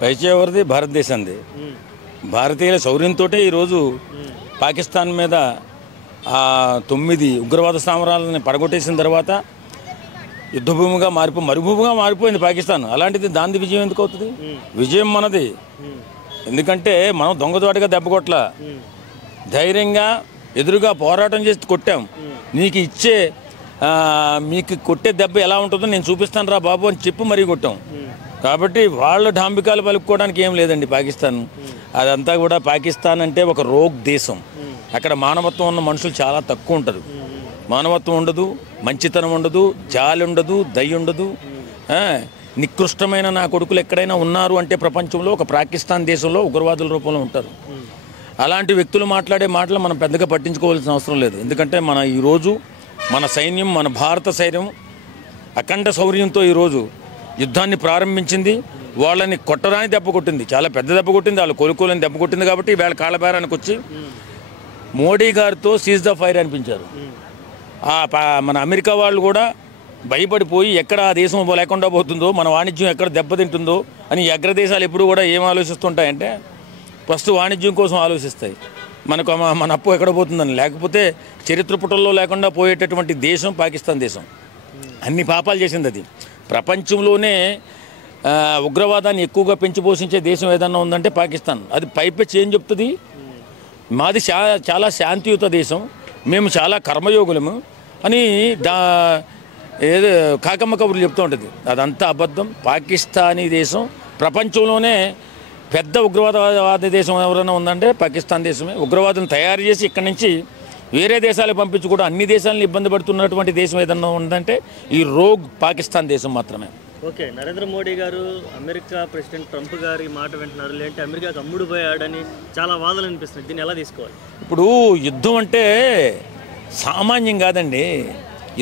పైచే ఎవరిది? భారతదేశంది. భారతీయుల శౌర్యంతో ఈరోజు పాకిస్తాన్ మీద 9 ఉగ్రవాద స్థావరాలను పడగొట్టేసిన తర్వాత యుద్ధభూమిగా మరుభూమిగా మారిపోయింది పాకిస్తాన్. అలాంటిది దాని విజయం ఎందుకు అవుతుంది? విజయం మనది. ఎందుకంటే మనం దొంగతోటగా దెబ్బ కొట్ల ధైర్యంగా ఎదురుగా పోరాటం చేసి కొట్టాం. మీకు కొట్టే దెబ్బ ఎలా ఉంటుందో నేను చూపిస్తాను రా బాబు అని చెప్పి మరీ కొట్టాం. కాబట్టి వాళ్ళు డాంబికాలు పలుపుకోవడానికి ఏం లేదండి పాకిస్తాన్. అదంతా కూడా పాకిస్తాన్ అంటే ఒక రోగ్ దేశం. అక్కడ మానవత్వం ఉన్న మనుషులు చాలా తక్కువ ఉంటారు. మానవత్వం ఉండదు, మంచితనం ఉండదు, జాలి ఉండదు, దయ ఉండదు. నికృష్టమైన నా కొడుకులు ఎక్కడైనా ఉన్నారు అంటే ప్రపంచంలో ఒక పాకిస్తాన్ దేశంలో ఉగ్రవాదుల రూపంలో ఉంటారు. అలాంటి వ్యక్తులు మాట్లాడే మాటలు మనం పెద్దగా పట్టించుకోవాల్సిన అవసరం లేదు. ఎందుకంటే ఈరోజు మన సైన్యం, మన భారత సైన్యం అఖండ శౌర్యంతో ఈరోజు యుద్ధాన్ని ప్రారంభించింది. వాళ్ళని కొట్టరాని దెబ్బ కొట్టింది, చాలా పెద్ద దెబ్బ కొట్టింది. వాళ్ళు కోలుకోలేని దెబ్బ కొట్టింది. కాబట్టి వీళ్ళ కాళ్ళబేరానికి వచ్చి మోడీ గారితో సీజ్ ద ఫైర్ అనిపించారు. మన అమెరికా వాళ్ళు కూడా భయపడిపోయి ఎక్కడ ఆ దేశం లేకుండా పోతుందో, మన వాణిజ్యం ఎక్కడ దెబ్బతింటుందో అని అగ్రదేశాలు ఎప్పుడు కూడా ఏం ఆలోచిస్తుంటాయంటే ఫస్ట్ వాణిజ్యం కోసం ఆలోచిస్తాయి. మన అప్పు ఎక్కడ పోతుందని. లేకపోతే చరిత్ర పుటల్లో లేకుండా పోయేటటువంటి దేశం పాకిస్తాన్ దేశం. అన్ని పాపాలు చేసింది అది. ప్రపంచంలోనే ఉగ్రవాదాన్ని ఎక్కువగా పెంచి పోషించే దేశం ఏదన్నా ఉందంటే పాకిస్తాన్. అది పైపెచ్చి ఏం చెప్తుంది? మాది చాలా శాంతియుత దేశం, మేము చాలా కర్మయోగులము అని ఏదో కాకమ్మ కబుర్లు చెప్తూ ఉంటుంది. అదంతా అబద్ధం. పాకిస్తానీ దేశం ప్రపంచంలోనే పెద్ద ఉగ్రవాద దేశం ఎవరైనా ఉందంటే పాకిస్తాన్ దేశమే. ఉగ్రవాదులను తయారు చేసి ఇక్కడి నుంచి వేరే దేశాలకు పంపించి కూడా అన్ని దేశాలను ఇబ్బంది పడుతున్నటువంటి దేశం ఏదన్నా ఉందంటే ఈ రోగ్ పాకిస్తాన్ దేశం మాత్రమే. ఓకే, నరేంద్ర మోడీ గారు అమెరికా ప్రెసిడెంట్ ట్రంప్ గారి మాట వింటున్నారు, లేదంటే అమెరికాకు అమ్ముడు పోయాడని చాలా వాదనలు అనిపిస్తుంది. దీన్ని ఎలా తీసుకోవాలి? ఇప్పుడు యుద్ధం అంటే సామాన్యం కాదండి.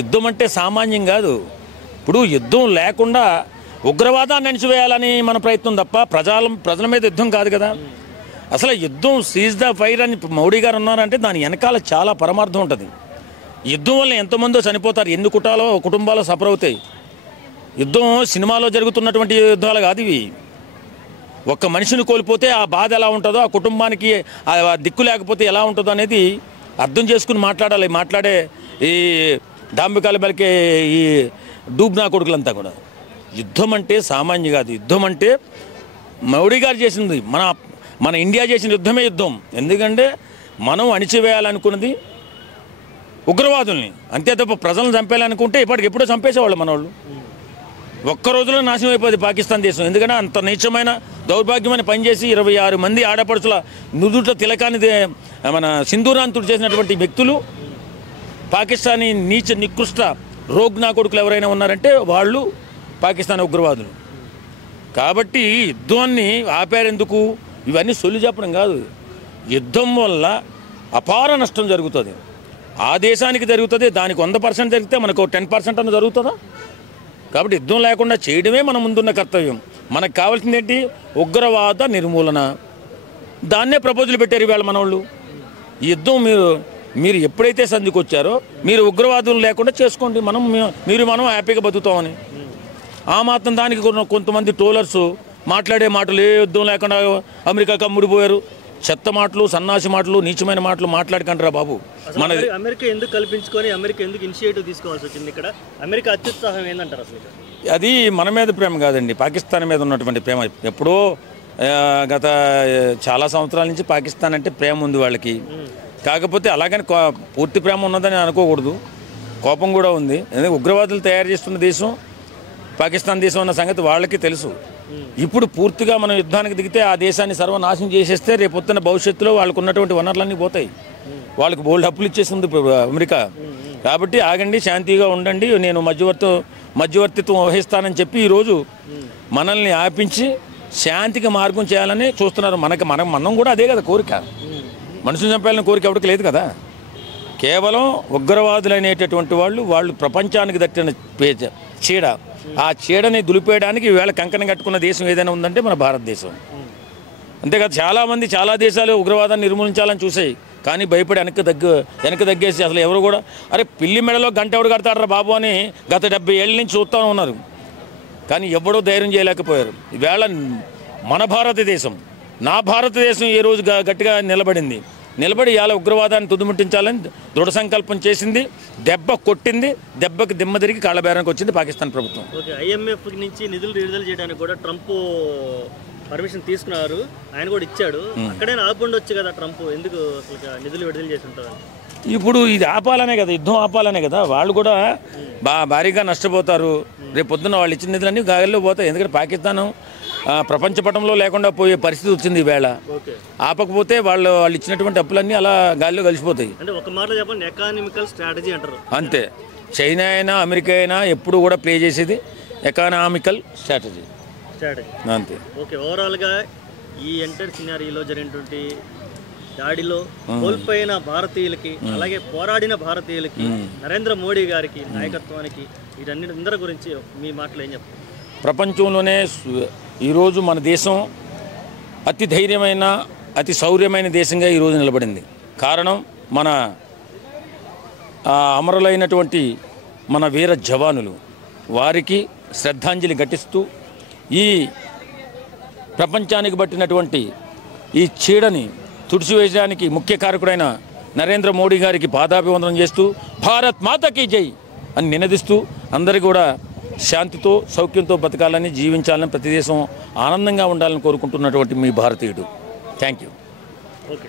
యుద్ధం అంటే సామాన్యం కాదు. ఇప్పుడు యుద్ధం లేకుండా ఉగ్రవాదాన్ని అణిచివేయాలని మన ప్రయత్నం తప్ప ప్రజల మీద యుద్ధం కాదు కదా. అసలు యుద్ధం సీజ్ ద ఫైర్ అని మోడీ గారు ఉన్నారంటే దాని వెనకాల చాలా పరమార్థం ఉంటుంది. యుద్ధం వల్ల ఎంతమందో చనిపోతారు, ఎన్ని కుటుంబాలు సఫర్ అవుతాయి. యుద్ధం సినిమాలో జరుగుతున్నటువంటి యుద్ధాలు కాదు ఇవి. ఒక్క మనిషిని కోల్పోతే ఆ బాధ ఎలా ఉంటుందో, ఆ కుటుంబానికి ఆ దిక్కు లేకపోతే ఎలా ఉంటుందో అనేది అర్థం చేసుకుని మాట్లాడాలి. మాట్లాడే ఈ డాంబికాలు బలికే ఈ డూబ్నా కొడుకులంతా కూడా. యుద్ధం అంటే సామాన్యం కాదు. యుద్ధం అంటే మోడీ గారు చేసింది, మన ఇండియా చేసిన యుద్ధమే యుద్ధం. ఎందుకంటే మనం అణిచివేయాలనుకున్నది ఉగ్రవాదుల్ని, అంతే తప్ప ప్రజలను చంపేయాలనుకుంటే ఇప్పటికెప్పుడో చంపేసేవాళ్ళు మన వాళ్ళు. ఒక్క రోజులో నాశనం అయిపోయింది పాకిస్తాన్ దేశం. ఎందుకంటే అంత నీచమైన దౌర్భాగ్యమైన పనిచేసి 26 మంది ఆడపడుచుల నుదుట తిలకాన్ని మన సింధూరాంతుడు చేసినటువంటి వ్యక్తులు పాకిస్తానీ నీచ నికృష్ట రోగ్నా కొడుకులు ఎవరైనా ఉన్నారంటే వాళ్ళు పాకిస్తాన్ ఉగ్రవాదులు. కాబట్టి యుద్ధాన్ని ఆపారెందుకు? ఇవన్నీ సొల్లు చెప్పడం కాదు. యుద్ధం వల్ల అపార నష్టం జరుగుతుంది. ఆ దేశానికి జరుగుతుంది, దానికి 100% జరిగితే మనకు 10% అన్న జరుగుతుందా? కాబట్టి యుద్ధం లేకుండా చేయడమే మన ముందున్న కర్తవ్యం. మనకు కావాల్సింది ఏంటి? ఉగ్రవాద నిర్మూలన. దాన్నే ప్రపోజల్ పెట్టారు ఇవాళ మనోళ్ళు. ఈ యుద్ధం మీరు ఎప్పుడైతే సంధికి వచ్చారో మీరు ఉగ్రవాదులు లేకుండా చేసుకోండి, మనం హ్యాపీగా బతుకుతామని. ఆ మాత్రం దానికి కొంతమంది ట్రోలర్స్ మాట్లాడే మాటలు, ఏ యుద్ధం లేకుండా అమెరికాకి అమ్ముడిపోయారు, చెత్త మాటలు, సన్నాసి మాటలు, నీచమైన మాటలు మాట్లాడకంటారా బాబు. మన అమెరికా ఎందుకు కల్పించుకొని అమెరికా ఎందుకు ఇనిషియేటివ్ తీసుకోవాల్సి వచ్చింది? ఇక్కడ అమెరికా అత్యుత్సాహం ఏంటంటారు అసలు? అది మన మీద ప్రేమ కాదండి, పాకిస్తాన్ మీద ఉన్నటువంటి ప్రేమ. ఎప్పుడో గత చాలా సంవత్సరాల నుంచి పాకిస్తాన్ అంటే ప్రేమ ఉంది వాళ్ళకి. కాకపోతే అలాగని పూర్తి ప్రేమ ఉన్నదని అనుకోకూడదు, కోపం కూడా ఉంది. ఎందుకంటే ఉగ్రవాదులు తయారు చేస్తున్న దేశం పాకిస్తాన్ దేశం అన్న సంగతి వాళ్ళకి తెలుసు. ఇప్పుడు పూర్తిగా మనం యుద్ధానికి దిగితే ఆ దేశాన్ని సర్వనాశనం చేసేస్తే రేపొద్దున భవిష్యత్తులో వాళ్ళకు ఉన్నటువంటి వనరులన్నీ పోతాయి. వాళ్ళకి బోల్డ్ అప్పులు ఇచ్చేసింది అమెరికా. కాబట్టి ఆగండి, శాంతిగా ఉండండి, నేను మధ్యవర్తిత్వం వహిస్తానని చెప్పి ఈరోజు మనల్ని ఆపించి శాంతికి మార్గం చేయాలని చూస్తున్నారు. మనం కూడా అదే కదా కోరిక. మనుషులు చంపాలని కోరిక ఎవరికి లేదు కదా. కేవలం ఉగ్రవాదులు అనేటటువంటి వాళ్ళు ప్రపంచానికి దట్టిన చీడ, ఆ చీడని దులిపేయడానికి ఈవేళ కంకణం కట్టుకున్న దేశం ఏదైనా ఉందంటే మన భారతదేశం. అంతేకాదు చాలామంది చాలా దేశాలు ఉగ్రవాదాన్ని నిర్మూలించాలని చూసాయి, కానీ భయపడి వెనక్కి తగ్గేసి అసలు ఎవరు కూడా అరే పిల్లి మెడలో గంట ఎవడు కడతాడరా బాబు అని గత 70 ఏళ్ళ నుంచి చూస్తూ ఉన్నారు. కానీ ఎవడో ధైర్యం చేయలేకపోయారు. ఈవేళ మన భారతదేశం, నా భారతదేశం ఏ రోజు గట్టిగా నిలబడి ఇవాళ ఉగ్రవాదాన్ని తుదిముట్టించాలని దృఢ సంకల్పం చేసింది, దెబ్బ కొట్టింది, దెబ్బకి దిమ్మ తిరిగి కాళ్ళబేరానికి వచ్చింది పాకిస్తాన్ ప్రభుత్వం. ఓకే, ఐఎంఎఫ్ నుంచి నిధులు విడుదల చేయడానికి కూడా ట్రంప్ పర్మిషన్ తీసుకున్నారు, ఆయన కూడా ఇచ్చాడు. అక్కడైనా ఆపుండొచ్చు కదా ట్రంప్, ఎందుకు అసలు నిధులు విడుదల చేసి ఉంటారు? ఇప్పుడు ఇది ఆపాలనే కదా, యుద్ధం ఆపాలనే కదా. వాళ్ళు కూడా భారీగా నష్టపోతారు. రేపు పొద్దున్న వాళ్ళు ఇచ్చిన నిధులన్నీ గాలిలో పోతాయి. ఎందుకంటే పాకిస్తాన్ ప్రపంచ పటంలో లేకుండా పోయే పరిస్థితి వచ్చింది ఈవేళ. ఆపకపోతే వాళ్ళు ఇచ్చినటువంటి అప్పులన్నీ అలా గాలిలో కలిసిపోతాయి. అంటే ఒక మాటలో చెప్పండి, ఎకానమికల్ స్ట్రాటజీ అంటారు. అంతే. చైనా అయినా అమెరికా అయినా ఎప్పుడు కూడా ప్లే చేసేది ఎకానామికల్ స్ట్రాటజీ అంతే. ఓకే, ఓవరాల్గా ఈ ఎంటర్ సినారీలో జరిగినటువంటి దాడిలో కోల్పోయిన భారతీయులకి, అలాగే పోరాడిన భారతీయులకి, నరేంద్ర మోడీ గారికి నాయకత్వానికి, వీటన్నిటి గురించి మీ మాటలు ఏం చెప్తారు? ప్రపంచంలోనే ఈరోజు మన దేశం అతి ధైర్యమైన, అతి శౌర్యమైన దేశంగా ఈరోజు నిలబడింది. కారణం మన అమరులైనటువంటి మన వీర జవానులు. వారికి శ్రద్ధాంజలి ఘటిస్తూ ఈ ప్రపంచానికి పట్టినటువంటి ఈ చీడని తుడిచివేయడానికి ముఖ్య కారకుడైన నరేంద్ర మోడీ గారికి పాదాభివందనం చేస్తూ భారత్ మాతకి జై అని నినదిస్తూ అందరికీ కూడా శాంతితో సౌఖ్యంతో బతకాలని, జీవించాలని, ప్రతి దేశం ఆనందంగా ఉండాలని కోరుకుంటున్నటువంటి మీ భారతీయుడు. Thank you. ఓకే.